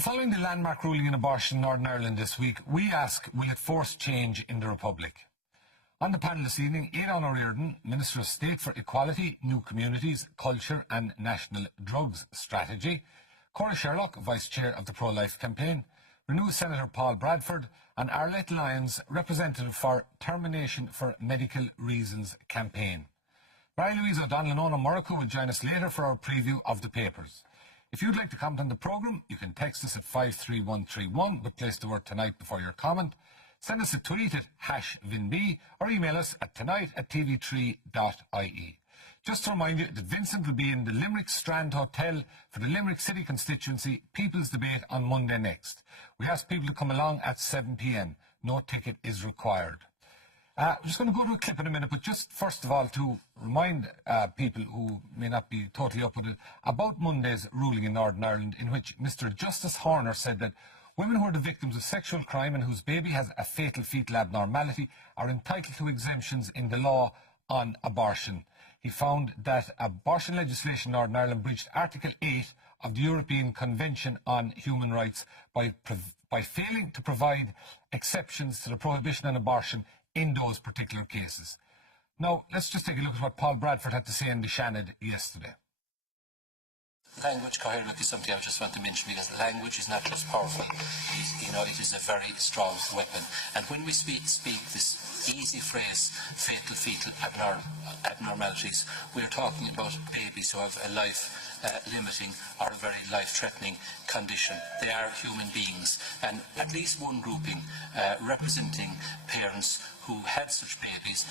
Following the landmark ruling in abortion in Northern Ireland this week, we ask, will it force change in the Republic? On the panel this evening, Aidan O'Riordan, Minister of State for Equality, New Communities, Culture and National Drugs Strategy, Cora Sherlock, Vice Chair of the Pro-Life Campaign, Renew Senator Paul Bradford and Arlette Lyons, representative for Termination for Medical Reasons campaign. Mary-Louise O'Donnell and Ona Morrico will join us later for our preview of the papers. If you'd like to comment on the programme, you can text us at 53131, but place the word tonight before your comment. Send us a tweet at #VinB or email us at tonight@tv3.ie. Just to remind you that Vincent will be in the Limerick Strand Hotel for the Limerick City Constituency People's Debate on Monday next. We ask people to come along at 7 p.m. No ticket is required. I'm just going to go to a clip in a minute, but just first of all to remind people who may not be totally up with it about Monday's ruling in Northern Ireland, in which Mr. Justice Horner said that women who are the victims of sexual crime and whose baby has a fatal fetal abnormality are entitled to exemptions in the law on abortion. He found that abortion legislation in Northern Ireland breached Article 8 of the European Convention on Human Rights by failing to provide exceptions to the prohibition on abortion in those particular cases. Now, let's just take a look at what Paul Bradford had to say in the Shannon yesterday. Language, Cathaoirleach, is something I just want to mention, because language is not just powerful, it is a very strong weapon. And when we speak this easy phrase, fatal fetal abnormalities, we're talking about babies who have a life-limiting or a very life-threatening condition. They are human beings, and at least one grouping representing parents who had such babies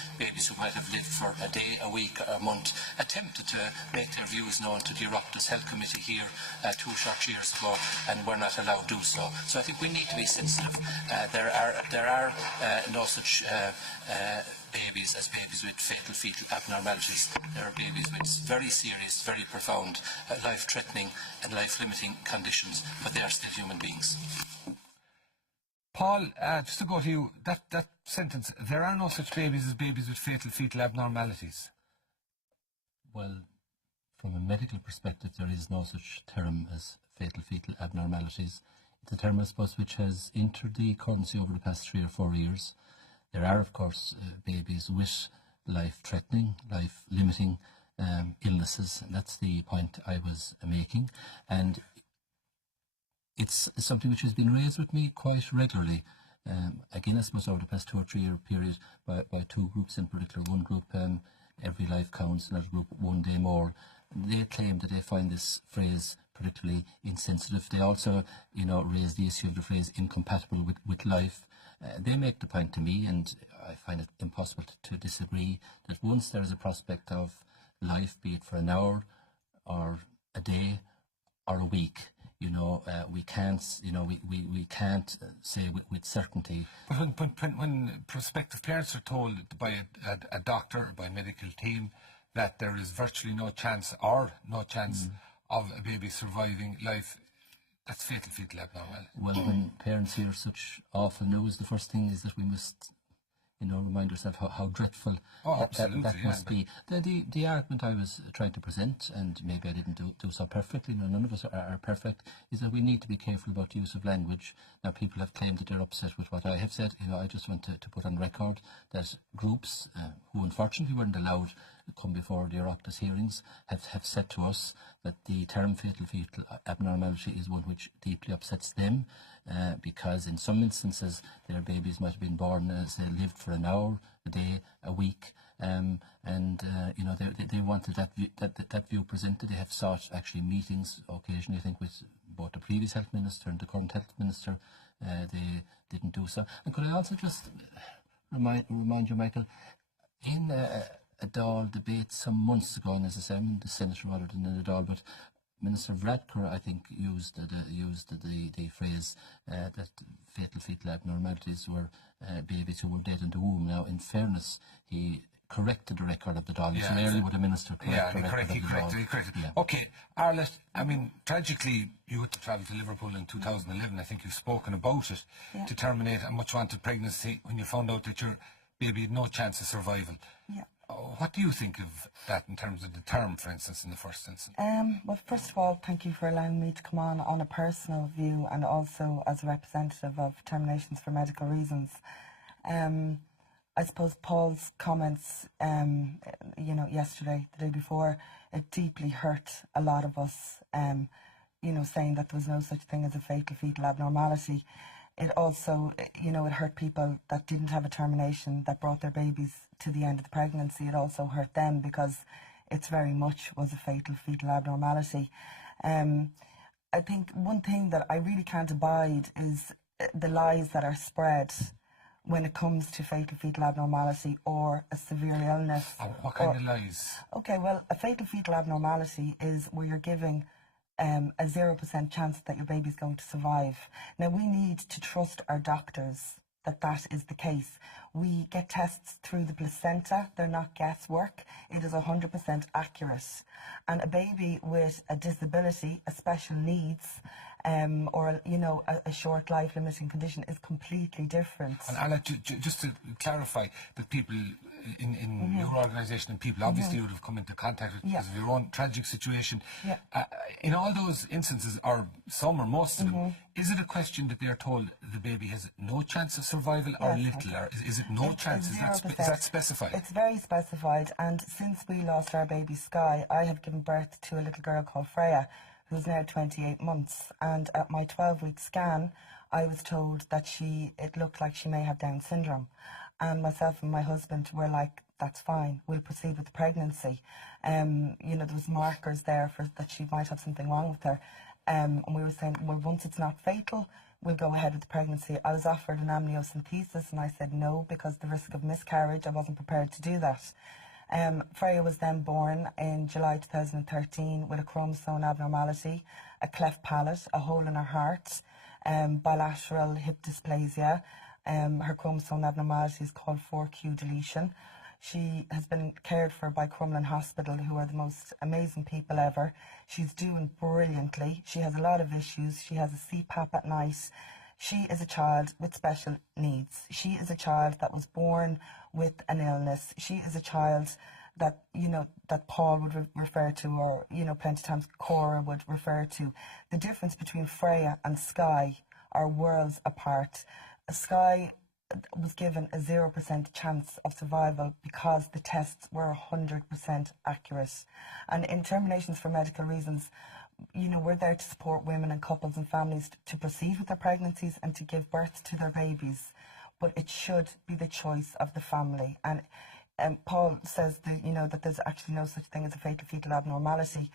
who might have lived for a day, a week, a month, attempted to make their views known to the Oireachtas Health Committee here 2 short years ago, and were not allowed to do so. So I think we need to be sensitive. There are no such babies as babies with fatal fetal abnormalities. There are babies with very serious, very profound, life-threatening and life-limiting conditions, but they are still human beings. Paul, just to go to you, that sentence, there are no such babies as babies with fatal fetal abnormalities. Well, from a medical perspective, there is no such term as fatal fetal abnormalities. It's a term, I suppose, which has entered the currency over the past 3 or 4 years. There are, of course, babies with life-threatening, life-limiting illnesses, and that's the point I was making. And it's something which has been raised with me quite regularly. Again, I suppose over the past 2 or 3 year period by 2 groups in particular. One group, Every Life Counts, another group, One Day More. They claim that they find this phrase particularly insensitive. They also, raise the issue of the phrase incompatible with life. They make the point to me, and I find it impossible to disagree, that once there is a prospect of life, be it for an hour or a day or a week, we can't, we can't say with certainty. But when prospective parents are told by a doctor, by a medical team, that there is virtually no chance of a baby surviving life, that's fatal fetal abnormality. Well, when parents hear such awful news, the first thing is that we must, remind ourselves how dreadful that must be. The argument I was trying to present, and maybe I didn't do so perfectly, none of us are perfect, is that we need to be careful about the use of language. Now, people have claimed that they're upset with what I have said. I just want to put on record that groups who unfortunately weren't allowed to come before the Oireachtas hearings have said to us that the term fatal fetal abnormality is one which deeply upsets them, because in some instances their babies might have been born as they lived for an hour, a day, a week, and they wanted that view presented. They have sought actually meetings occasionally, I think, with both the previous health minister and the current health minister. They didn't do so. And could I also just remind you, Michael, in a Dáil debate some months ago, and as I say, I'm the senator rather than in a Dáil, but Minister Varadkar, I think, used the phrase that fatal fetal abnormalities were babies who were dead in the womb. Now, in fairness, he corrected the record of the Dáil. Yeah, so rarely would a minister correct the record of the corrected. Yeah. Okay, Arlette, I mean, tragically, you had to travel to Liverpool in 2011. I think you've spoken about it, to terminate a much-wanted pregnancy when you found out that your baby had no chance of survival. Yeah. What do you think of that in terms of the term, for instance, in the first instance? Well, first of all, thank you for allowing me to come on a personal view and also as a representative of Terminations for Medical Reasons. I suppose Paul's comments, yesterday, the day before, it deeply hurt a lot of us, saying that there was no such thing as a fatal fetal abnormality. It also, it hurt people that didn't have a termination, that brought their babies to the end of the pregnancy. It also hurt them because it's very much was a fatal fetal abnormality. I think one thing that I really can't abide is the lies that are spread when it comes to fatal fetal abnormality or a severe illness. What kind of lies? Okay, well, a fatal fetal abnormality is where you're giving a 0% chance that your baby's going to survive. Now, we need to trust our doctors that is the case. We get tests through the placenta. They're not guesswork. It is 100% accurate. And a baby with a disability, a special needs, or a short life-limiting condition is completely different. And Anna, just to clarify, that people in your organisation and people obviously would have come into contact with because of your own tragic situation. In all those instances, or some or most of them, is it a question that they are told the baby has no chance of survival or little, or is it no chance? Is that specified? It's very specified, and since we lost our baby Sky, I have given birth to a little girl called Freya, who's now 28 months, and at my 12-week scan, I was told that it looked like she may have Down syndrome. And myself and my husband were like, that's fine, we'll proceed with the pregnancy. There was markers there for that she might have something wrong with her. And we were saying, well, once it's not fatal, we'll go ahead with the pregnancy. I was offered an amniocentesis and I said no, because the risk of miscarriage, I wasn't prepared to do that. Freya was then born in July 2013 with a chromosome abnormality, a cleft palate, a hole in her heart, bilateral hip dysplasia. Her chromosome abnormality is called 4q deletion. She has been cared for by Crumlin Hospital, who are the most amazing people ever. She's doing brilliantly. She has a lot of issues. She has a CPAP at night. She is a child with special needs. She is a child that was born with an illness. She is a child that, that Paul would refer to, or, plenty of times Cora would refer to. The difference between Freya and Sky are worlds apart. Sky was given a 0% chance of survival because the tests were 100% accurate. And in Terminations for Medical Reasons, we're there to support women and couples and families to proceed with their pregnancies and to give birth to their babies. But it should be the choice of the family. And Paul says that, that there's actually no such thing as a fatal fetal abnormality.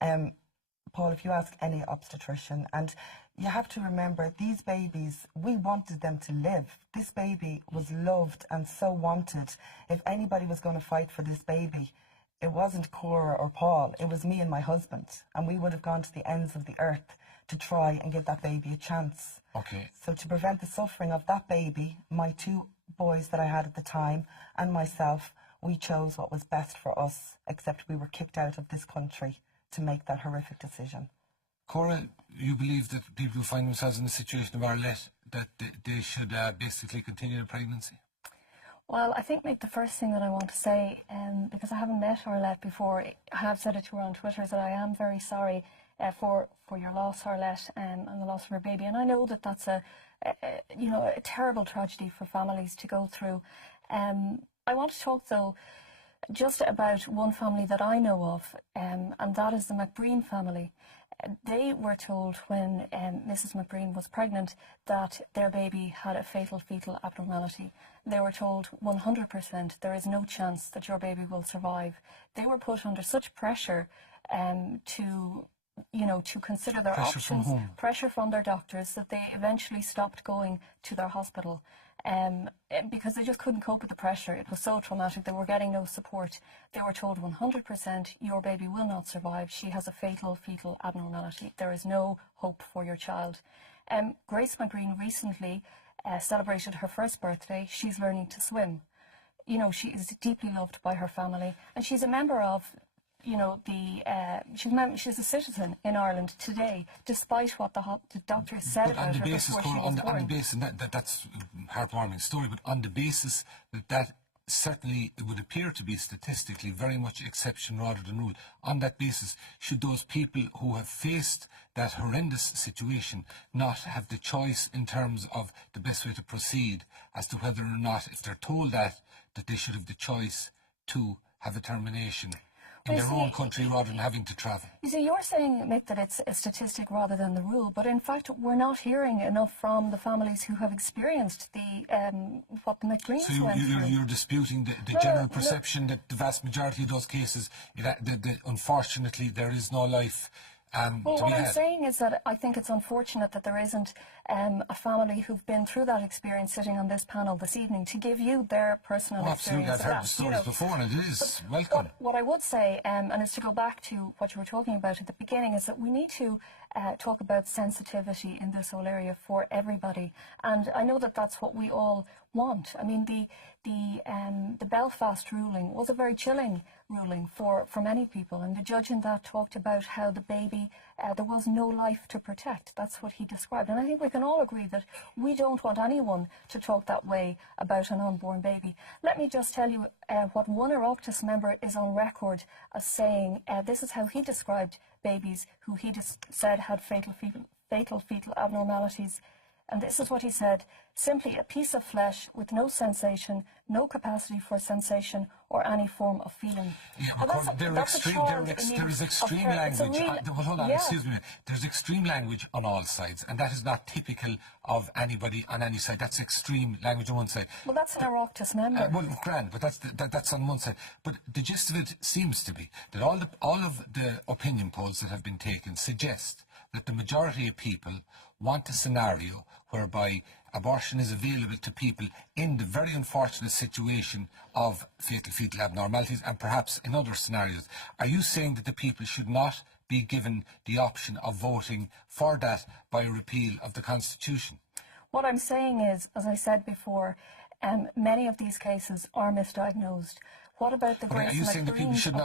Paul, if you ask any obstetrician, and you have to remember, these babies, we wanted them to live. This baby was loved and so wanted. If anybody was going to fight for this baby, it wasn't Cora or Paul, it was me and my husband. And we would have gone to the ends of the earth to try and give that baby a chance. Okay. So to prevent the suffering of that baby, my 2 boys that I had at the time and myself, we chose what was best for us, except we were kicked out of this country to make that horrific decision. Cora, you believe that people who find themselves in the situation of Arlette, that they should basically continue the pregnancy? Well, I think, Mick, the first thing that I want to say, because I haven't met Arlette before, I have said it to her on Twitter, is that I am very sorry for your loss, Arlette, and the loss of her baby. And I know that that's a terrible tragedy for families to go through. I want to talk, though, just about one family that I know of, and that is the McBreen family. They were told when Mrs. McBreen was pregnant that their baby had a fatal fetal abnormality. They were told 100% there is no chance that your baby will survive. They were put under such pressure to consider their options. From whom? Pressure from their doctors, that they eventually stopped going to their hospital. Because they just couldn't cope with the pressure. It was so traumatic. They were getting no support. They were told 100% your baby will not survive. She has a fatal fetal abnormality. There is no hope for your child. Grace McGreen recently celebrated her first birthday. She's learning to swim. She is deeply loved by her family, and she's a member of she's a citizen in Ireland today, despite what the doctors said about her before she was born. On the basis, and that's a heartwarming story, but on the basis that certainly it would appear to be statistically very much exception rather than rule. On that basis, should those people who have faced that horrendous situation not have the choice in terms of the best way to proceed as to whether or not, if they're told that they should have the choice to have a termination in their own country rather than having to travel? You see, you're saying, Mick, that it's a statistic rather than the rule, but in fact we're not hearing enough from the families who have experienced the what the McGreens so went through. You're disputing the general perception that the vast majority of those cases, unfortunately, there is no life well, to be what had. I'm saying is that I think it's unfortunate that there isn't a family who've been through that experience sitting on this panel this evening to give you their personal Absolutely, experience. I've heard the stories before, and it is welcome. What I would say, and it's to go back to what you were talking about at the beginning, is that we need to talk about sensitivity in this whole area for everybody. And I know that that's what we all want. I mean, the Belfast ruling was a very chilling ruling for many people, and the judge in that talked about how the baby, there was no life to protect. That's what he described. And I think we can all agree that we don't want anyone to talk that way about an unborn baby. Let me just tell you what one Oireachtas member is on record as saying. This is how he described babies who he said had fatal fetal abnormalities. And this is what he said: simply a piece of flesh with no sensation, no capacity for sensation or any form of feeling. Yeah, there is extreme language. Hold on, excuse me. There's extreme language on all sides, and that is not typical of anybody on any side. That's extreme language on one side. Well, that's an Oireachtas member. Well, grand, but that's on one side. But the gist of it seems to be that all of the opinion polls that have been taken suggest that the majority of people want a scenario whereby abortion is available to people in the very unfortunate situation of fetal abnormalities, and perhaps in other scenarios. Are you saying that the people should not be given the option of voting for that by a repeal of the Constitution? What I'm saying is, as I said before, many of these cases are misdiagnosed. What about the Grace? Are you saying the people should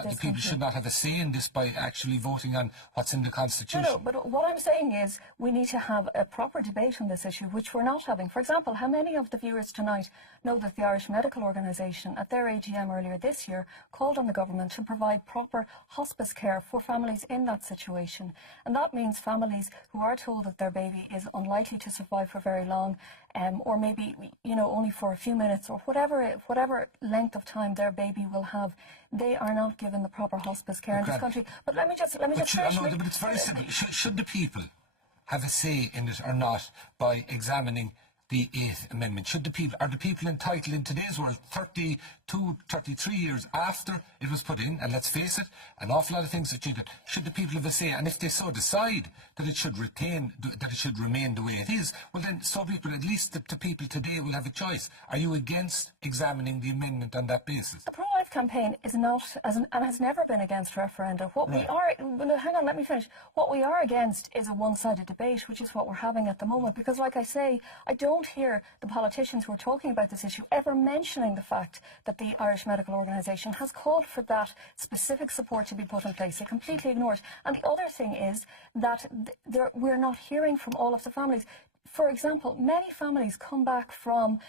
not have a say in this by actually voting on what's in the Constitution? No, but what I'm saying is we need to have a proper debate on this issue, which we're not having. For example, how many of the viewers tonight know that the Irish Medical Organisation at their AGM earlier this year called on the government to provide proper hospice care for families in that situation? And that means families who are told that their baby is unlikely to survive for very long, or maybe, only for a few minutes, or whatever length of time their baby will have, they are not given the proper hospice care in this country. But let me just finish. But it's very simple. Should the people have a say in it or not by examining the 8th Amendment? Are the people entitled in today's world, 32, 33 years after it was put in, and let's face it, an awful lot of things that should the people have a say? And if they so decide that it should remain the way it is, well then, so people, at least the people today will have a choice. Are you against examining the amendment on that basis? The pro-life campaign is not, and has never been against referenda. Hang on, let me finish. What we are against is a one-sided debate, which is what we're having at the moment. Because, like I say, I don't hear the politicians who are talking about this issue ever mentioning the fact that the Irish Medical Organisation has called for that specific support to be put in place. They completely ignore it. And the other thing is that we're not hearing from all of the families. For example, many families come back from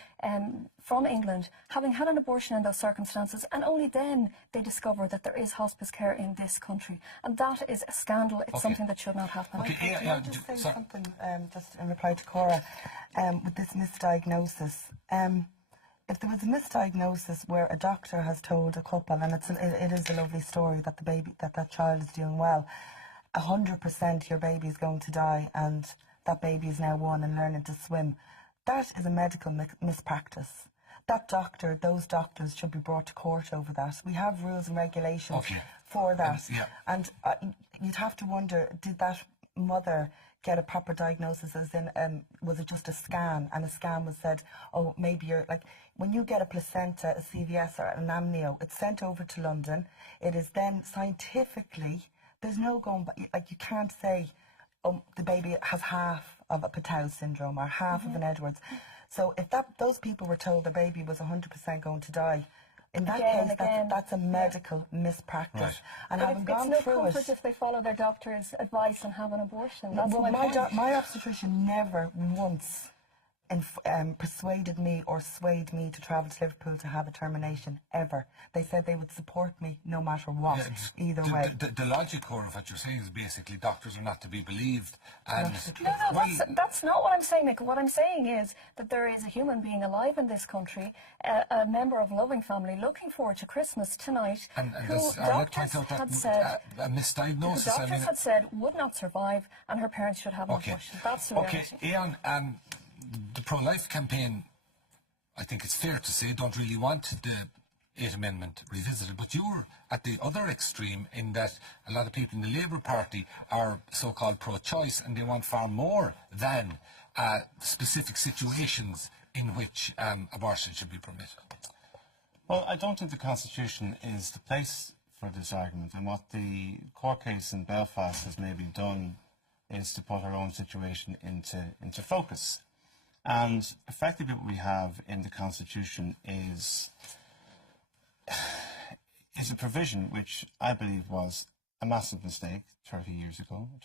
England having had an abortion in those circumstances, and only then they discover that there is hospice care in this country. And that is a scandal. It's something that should not happen. Can I just say something, just in reply to Cora, with this misdiagnosis? If there was a misdiagnosis where a doctor has told a couple, and it is a lovely story that that child is doing well, 100% your baby is going to die, and that baby is now 1 and learning to swim. That is a medical mispractice. Those doctors should be brought to court over that. We have rules and regulations for that. And you'd have to wonder, did that mother get a proper diagnosis, as in, was it just a scan? And a scan was said, oh, maybe you're, like, when you get a placenta, a CVS or an amnio, it's sent over to London. It is then scientifically, there's no going back, like, you can't say, the baby has half of a Patau syndrome or half of an Edwards. So if those people were told the baby was 100% going to die, in that case, that's a medical mispractice. Right. And but having gone through through it, if they follow their doctor's advice and have an abortion. That's my obstetrician never once persuaded me or swayed me to travel to Liverpool to have a termination, ever. They said they would support me no matter what, either way. The logic core of what you're saying is basically doctors are not to be believed. And No, that's not what I'm saying, Mick. What I'm saying is that there is a human being alive in this country, a member of a loving family, looking forward to Christmas tonight, who doctors had said, a misdiagnosis. Had said would not survive, and her parents should have an abortion. That's the reality. Okay, Ian, the pro-life campaign, I think it's fair to say, don't really want the 8th Amendment revisited, but you're at the other extreme in that a lot of people in the Labour Party are so-called pro-choice, and they want far more than specific situations in which abortion should be permitted. Well, I don't think the Constitution is the place for this argument, and what the court case in Belfast has maybe done is to put our own situation into focus. And effectively what we have in the Constitution is a provision which I believe was a massive mistake 30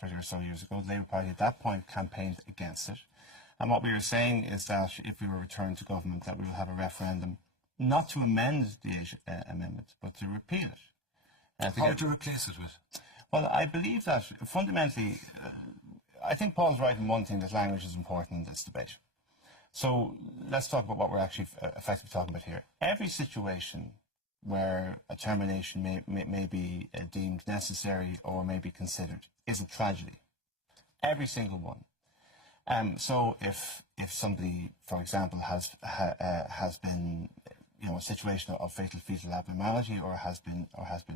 or so years ago. The Labour Party at that point campaigned against it. And what we were saying is that if we were returned to government, that we will have a referendum not to amend the Age Amendment, but to repeal it. How would you replace it with? Well, I believe that fundamentally, I think Paul's right in one thing, that language is important in this debate. So let's talk about what we're actually effectively talking about here. Every situation where a termination may be deemed necessary or may be considered is a tragedy. Every single one. So if somebody, for example, has been, a situation of fetal abnormality, or has been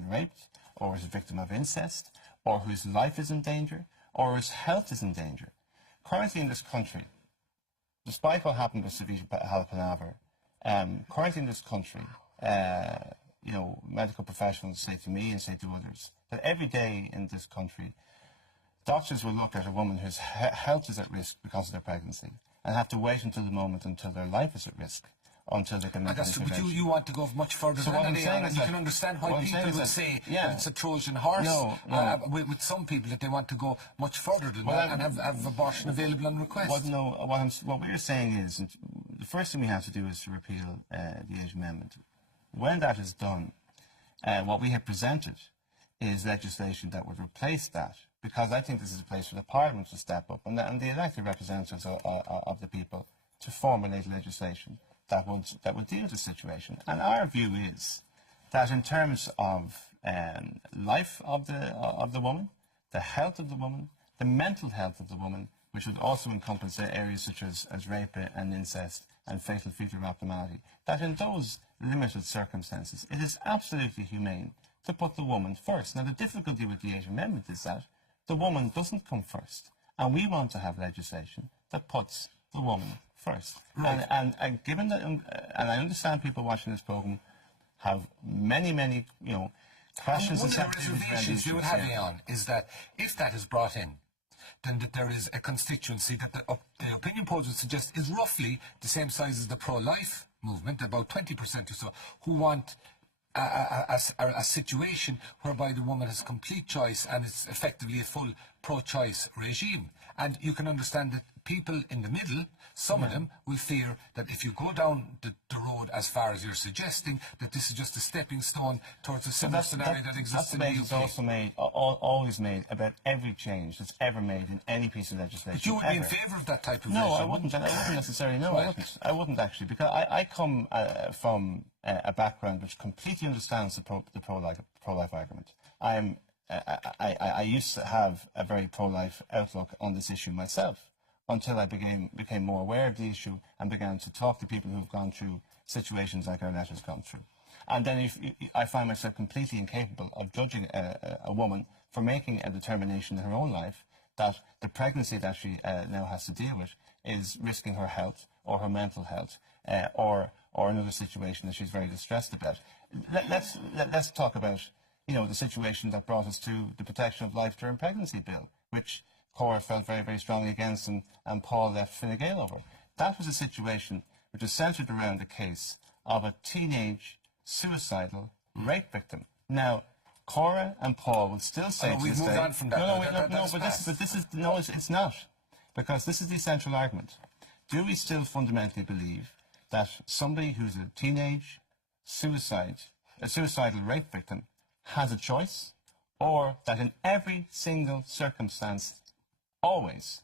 raped, or is a victim of incest, or whose life is in danger, or whose health is in danger. Currently in this country, despite what happened with Savita Halpanavar, currently in this country, medical professionals say to me and say to others that every day in this country, doctors will look at a woman whose health is at risk because of their pregnancy and have to wait until the moment until their life is at risk, until they can make an intervention. But you want to go much further than that, and you can understand why people would say that it's a Trojan horse. With some people, that they want to go much further than that and have abortion available on request. What we're saying is, the first thing we have to do is to repeal the Age Amendment. When that is done, what we have presented is legislation that would replace that, because I think this is a place for the Parliament to step up and the elected representatives of the people to formulate legislation that would deal with the situation. And our view is that in terms of life of the woman, the health of the woman, the mental health of the woman, which would also encompass areas such as rape and incest and fetal abnormality, that in those limited circumstances, it is absolutely humane to put the woman first. Now, the difficulty with the Age Amendment is that the woman doesn't come first, and we want to have legislation that puts the woman first. Right. And given that, and I understand people watching this programme have many, questions and reservations you would have, Leon, is that if that is brought in, then that there is a constituency that the opinion polls would suggest is roughly the same size as the pro-life movement, about 20% or so, who want a situation whereby the woman has complete choice and it's effectively a full pro-choice regime. And you can understand that people in the middle, some of them, will fear that if you go down the road as far as you're suggesting, that this is just a stepping stone towards a similar scenario that exists in the UK. That's also always made about every change that's ever made in any piece of legislation. But you would be in favour of that type of No, I wouldn't necessarily. No, right. I wouldn't actually, because I come from a background which completely understands the pro-life argument. I used to have a very pro-life outlook on this issue myself, until I became more aware of the issue and began to talk to people who've gone through situations like Arlette has gone through. And then I find myself completely incapable of judging a woman for making a determination in her own life that the pregnancy that she now has to deal with is risking her health or her mental health or another situation that she's very distressed about. Let's talk about the situation that brought us to the Protection of Life During Pregnancy Bill, which Cora felt very, very strongly against and Paul left Fine Gael over. That was a situation which was centred around the case of a teenage suicidal rape victim. Now, Cora and Paul would still say we've moved on from that. It's not, because this is the essential argument. do we still fundamentally believe that somebody who's a teenage suicidal rape victim has a choice, or that in every single circumstance, always,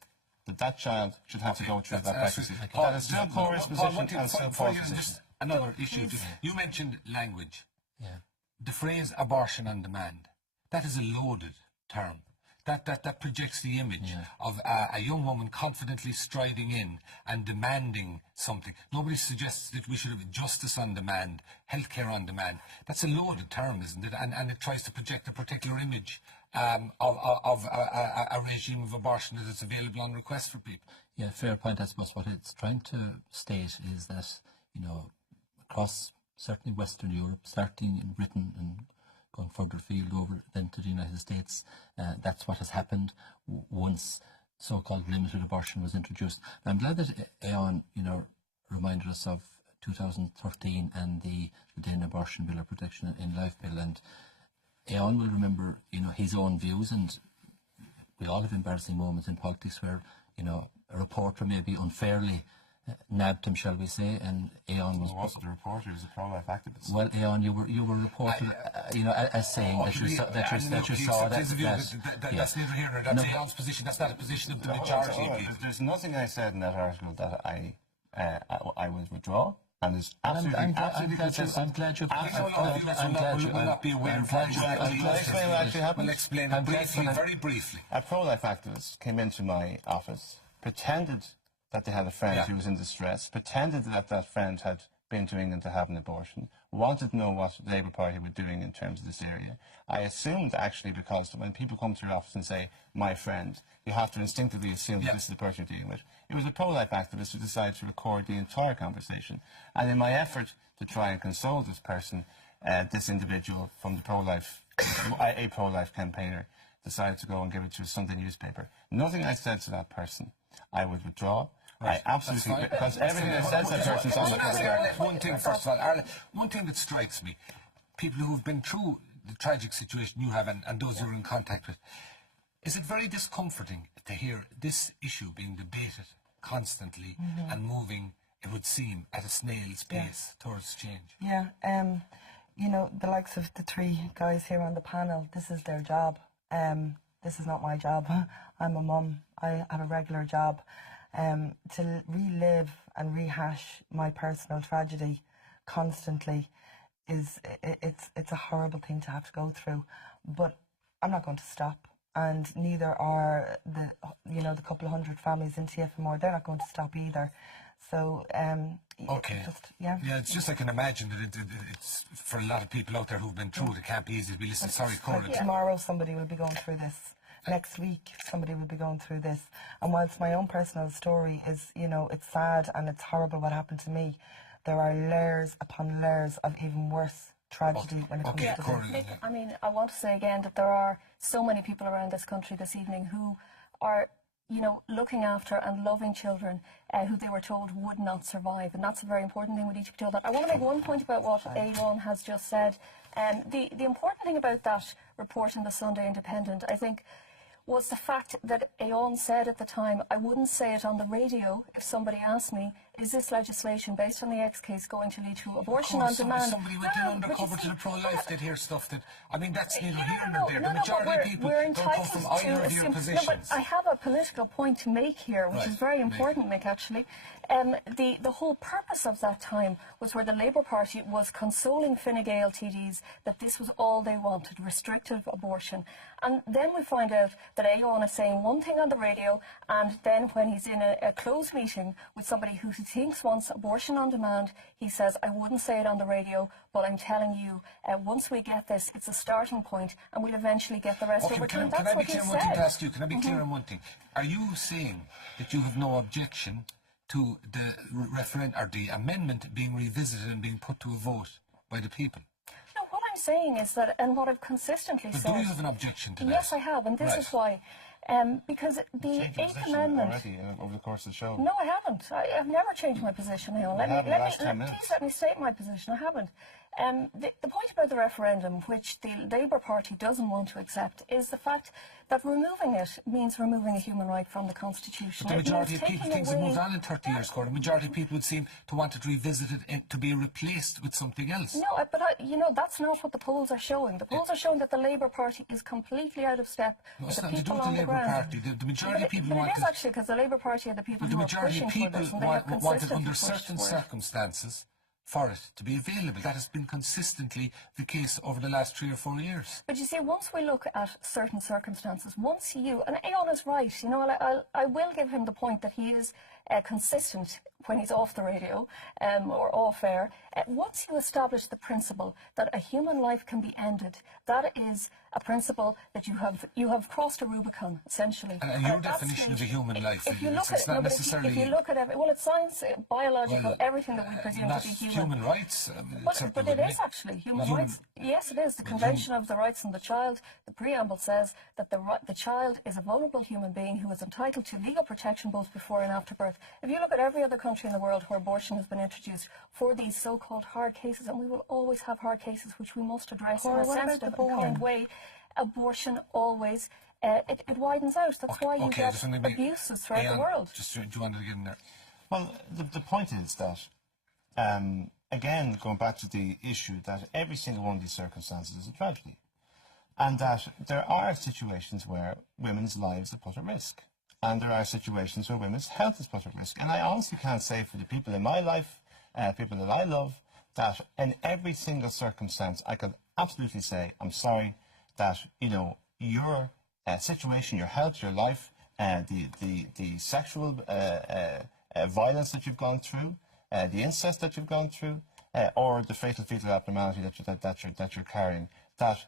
that child should have to go through that pregnancy? That is still Cora's position and still Paul's position. Just another issue. You mentioned language. Yeah. The phrase abortion on demand, that is a loaded term. That projects the image of a young woman confidently striding in and demanding something. Nobody suggests that we should have justice on demand, healthcare on demand. That's a loaded term, isn't it? And it tries to project a particular image of a regime of abortion that is available on request for people. Yeah, fair point. I suppose what it's trying to state is that, you know, across certainly Western Europe, starting in Britain and going further afield over then to the United States, that's what has happened once so-called limited abortion was introduced. I'm glad that Eoin, you know, reminded us of 2013 and the then abortion bill or protection in life bill, and Eoin will remember, you know, his own views, and we all have embarrassing moments in politics where, you know, a reporter may be unfairly nabbed him, shall we say, and Eoin was... He wasn't a reporter, he was a pro-life activist. Well, Eoin, you were reported, you know, as saying that you saw that... That's neither here nor there. That's Eoin's position. That's not a position of the majority of people. There's nothing I said in that article that I would withdraw. And it's absolutely, I'm glad you... We'll explain it briefly, very briefly. A pro-life activist came into my office, pretended that they had a friend who was in distress, pretended that that friend had been to England to have an abortion, wanted to know what the Labour Party were doing in terms of this area. I assumed, actually, because when people come to your office and say, my friend, you have to instinctively assume that this is the person you're dealing with. It was a pro-life activist who decided to record the entire conversation. And in my effort to try and console this person, this individual from the a pro-life campaigner, decided to go and give it to a Sunday newspaper. Nothing I said to that person I would withdraw. Right. I absolutely, because everything that says that person's on the cover. One thing, first of all, Arlette, one thing that strikes me, people who've been through the tragic situation you have and those you're in contact with, is it very discomforting to hear this issue being debated constantly and moving, it would seem, at a snail's pace towards change? Yeah, you know, the likes of the three guys here on the panel, this is their job. This is not my job. I'm a mum. I have a regular job. To relive and rehash my personal tragedy constantly it's a horrible thing to have to go through. But I'm not going to stop, and neither are the couple of hundred families in TFMR. They're not going to stop either. So okay, it's just I can imagine that it's for a lot of people out there who've been through it. It can't be easy to be listening. Sorry, Cora. Tomorrow somebody will be going through this. Next week somebody will be going through this. And whilst my own personal story is, you know, it's sad and it's horrible what happened to me, there are layers upon layers of even worse tragedy when it comes to this. Mick, I mean, I want to say again that there are so many people around this country this evening who are, you know, looking after and loving children who they were told would not survive, and that's a very important thing we need to be told that. I want to make one point about what Eoin has just said. The important thing about that report in the Sunday Independent, I think, was the fact that Eoin said at the time, I wouldn't say it on the radio if somebody asked me, is this legislation based on the X case going to lead to abortion on demand? Somebody went in undercover to the pro-life, they'd hear stuff that, I mean, that's neither here nor there. The majority of people don't come from either of your positions. No, but I have a political point to make here, which is very important, Mick, actually. The whole purpose of that time was where the Labour Party was consoling Fine Gael TDs that this was all they wanted, restrictive abortion. And then we find out that Eoin is saying one thing on the radio, and then when he's in a closed meeting with somebody who he thinks wants abortion on demand, he says, I wouldn't say it on the radio, but I'm telling you, once we get this, it's a starting point, and we'll eventually get the rest over time. Can I be clear on one thing to ask you? Can I be clear on one thing? Are you saying that you have no objection to the referendum or the amendment being revisited and being put to a vote by the people? No, what I'm saying is that, and what I've consistently said... Do you have an objection to that? Yes, I have, and this is why. Because the Eighth Amendment... already over the course of the show. No, I haven't. I've never changed my position. Please let me state my position. I haven't. The point about the referendum, which the Labour Party doesn't want to accept, is the fact that removing it means removing a human right from the Constitution. But the majority of people, things have moved on in 30 years, Cora. The majority of people would seem to want it revisited and to be replaced with something else. No, but you know, that's not what the polls are showing. The polls are showing that the Labour Party is completely out of step with the people on the ground. Party. The majority of people want it is actually, because the Labour Party are the people who are pushing for this, and they have wanted under consistently certain circumstances for it to be available. That has been consistently the case over the last 3 or 4 years. But you see, once we look at certain circumstances, once you, and Aon is right, you know, I will give him the point that he is consistent when he's off the radio or off air. Once you establish the principle that a human life can be ended, that is a principle that you have crossed a Rubicon, essentially. And your definition of a human life, if you look at not necessarily... If you look at it's science, biological, everything that we presume to be human. Human rights. But it is actually human rights. Yes, it is. The Convention of the Rights of the Child, the preamble says that the child is a vulnerable human being who is entitled to legal protection both before and after birth. If you look at every other country in the world where abortion has been introduced for these so-called hard cases, and we will always have hard cases which we must address in a sensitive and kind way, abortion always, it widens out. That's why you get abuses throughout the world. Do you want to get in there? Well, the point is that, again, going back to the issue that every single one of these circumstances is a tragedy, and that there are situations where women's lives are put at risk, and there are situations where women's health is put at risk. And I honestly can't say for the people in my life, people that I love, that in every single circumstance I could absolutely say, I'm sorry, that, you know, your situation, your health, your life, the sexual violence that you've gone through, the incest that you've gone through, or the fatal fetal abnormality that you're carrying, that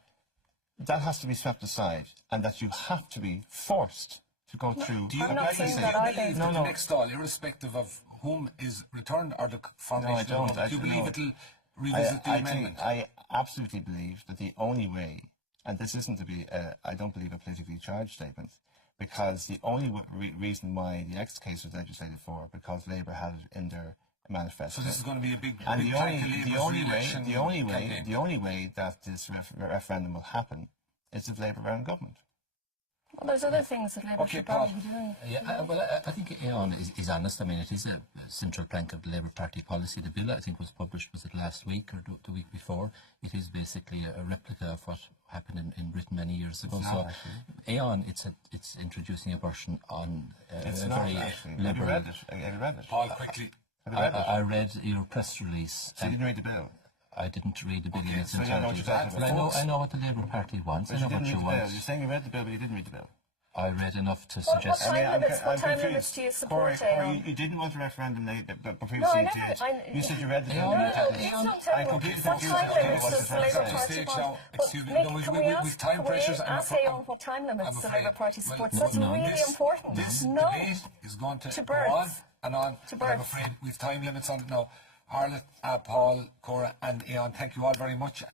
has to be swept aside, and that you have to be forced to go through. Do you believe that the next doll, irrespective of whom is returned or the formation? No, I don't. Do you believe it'll revisit the amendment? I absolutely believe that the only way, and this isn't to be, I don't believe, a politically charged statement, because the only reason why the next case was legislated for, because Labour had it in their manifesto. So this is going to be a big the only way that this referendum will happen is if Labour are in government. Well, there's other things that Labour should probably be doing. Yeah, I think Aon is honest. I mean, it is a central plank of the Labour Party policy. The bill, I think, was published, was it last week or the week before? It is basically a replica of what happened in Britain many years ago. So, Aon, it's introducing abortion on a very liberal... Have you read it? Paul, quickly. I read your press release. So you didn't read the bill? I didn't read the bill in its so entirety. I know what the Labour Party wants. I know what you want. You're saying you read the bill, but you didn't read the bill. I read enough to suggest... What time limits do you support, Aon? You didn't want a referendum but previously you said you read the bill. I'm completely confused. Excuse me, with time pressures... Ask Aon what time limits the Labour Party supports. That's really important. This debate is going to go on and on. I'm afraid we've time limits on it now. Arlette, Paul, Cora and Aon, thank you all very much.